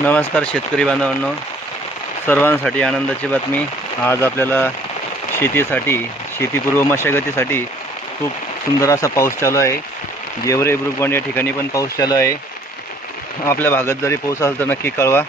नमस्कार शेतकरी बांधवांनो, सर्वांसाठी आनंदाची बातमी। आज आपल्याला शेतीपूर्व मशागतीसाठी खूप सुंदर असा पाऊस चालू आहे। गेवरे ब्रुकबांड या ठिकाणी पण पाऊस चालू आहे। आपल्या भागात जरी पाऊस आला तर नक्की कळवा।